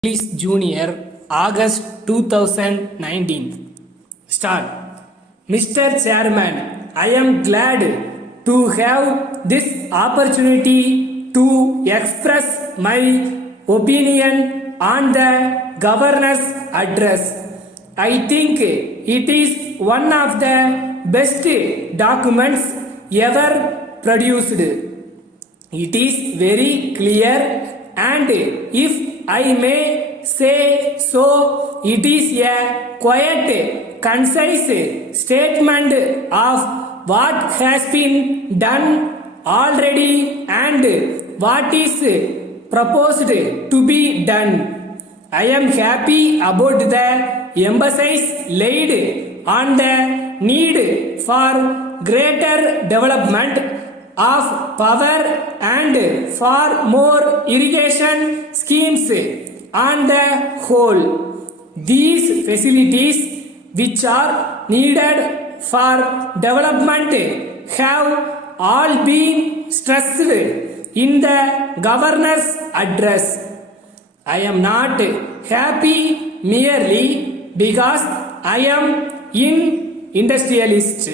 English Junior, August 2019. Start. Mr. Chairman, I am glad to have this opportunity to express my opinion on the governor's address. I think it is one of the best documents ever produced. It is very clear, and if I may say so, it is a quiet, concise statement of what has been done already and what is proposed to be done. I am happy about the emphasis laid on the need for greater development of power and for more irrigation schemes on the whole. These facilities which are needed for development have all been stressed in the governor's address. I am not happy merely because I am an industrialist.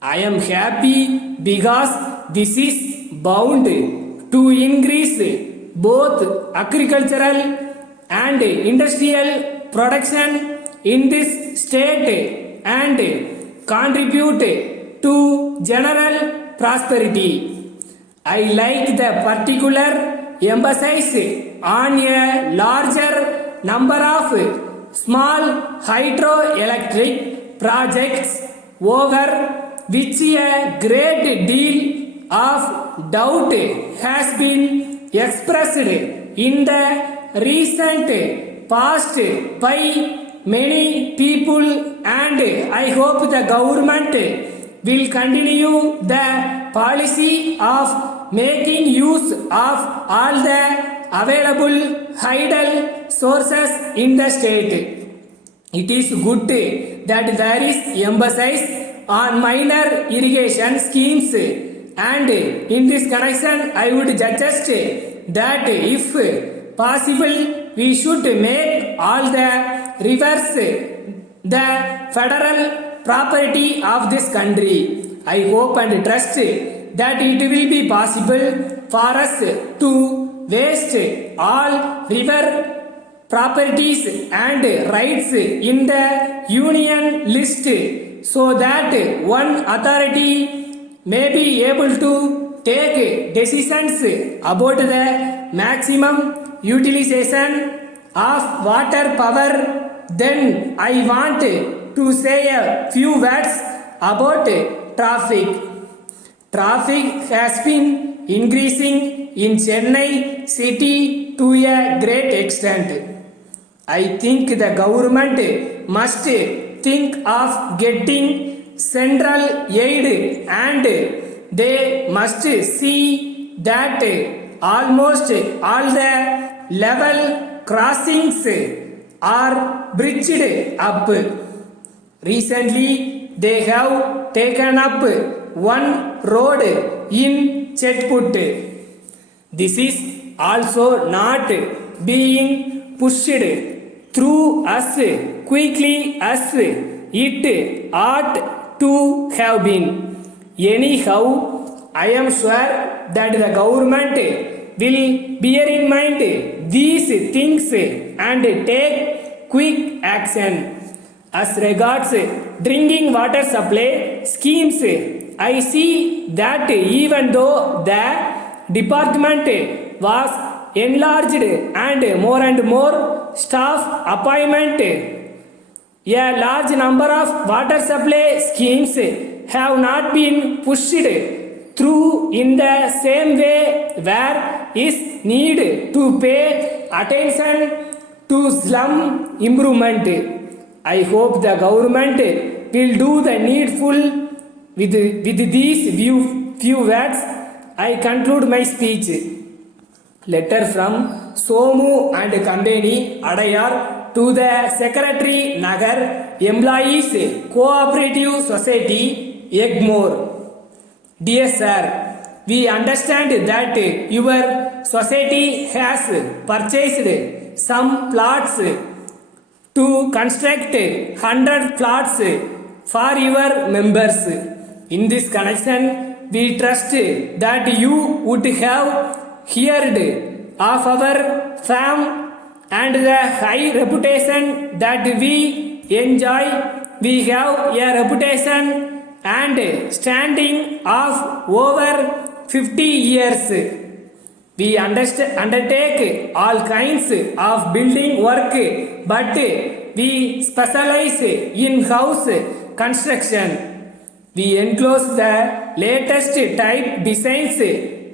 I am happy because this is bound to increase both agricultural and industrial production in this state and contribute to general prosperity. I like the particular emphasis on a larger number of small hydroelectric projects over which a great deal of doubt has been expressed in the recent past by many people, and I hope the government will continue the policy of making use of all the available hydel sources in the state. It is good that there is emphasis on minor irrigation schemes, and in this connection I would suggest that if possible we should make all the rivers the federal property of this country. I hope and trust that it will be possible for us to waste all river properties and rights in the union list, so that one authority may be able to take decisions about the maximum utilization of water power. Then I want to say a few words about traffic. Traffic has been increasing in Chennai city to a great extent. I think the government must think of getting central aid, and they must see that almost all the level crossings are bridged up. Recently they have taken up one road in Chetput. This is also not being pushed through as quickly as it ought to have been. Anyhow, I am sure that the government will bear in mind these things and take quick action. As regards drinking water supply schemes, I see that even though the department was enlarged and more staff appointment, a large number of water supply schemes have not been pushed through in the same way, where is need to pay attention to slum improvement. I hope the government will do the needful. With these few words, I conclude my speech. Letter from Somu and Company, Adayar, to the Secretary Nagar Employees Cooperative Society, Egmore. Dear Sir, we understand that your society has purchased some plots to construct 100 plots for your members. In this connection, we trust that you would have heard of our firm and the high reputation that we enjoy. We have a reputation and standing of over 50 years. We undertake all kinds of building work, but we specialize in house construction. We enclose the latest type designs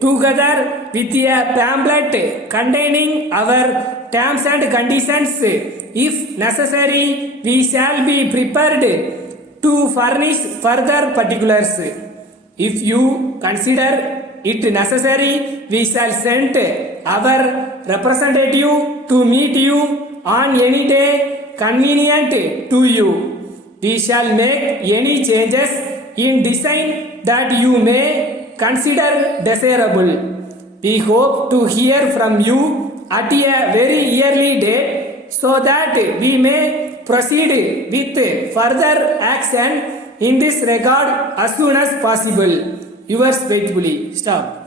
together with a pamphlet containing our terms and conditions. If necessary, we shall be prepared to furnish further particulars. If you consider it necessary, we shall send our representative to meet you on any day convenient to you. We shall make any changes in design that you may consider desirable. We hope to hear from you at a very early date so that we may proceed with further action in this regard as soon as possible. Yours faithfully. Stop.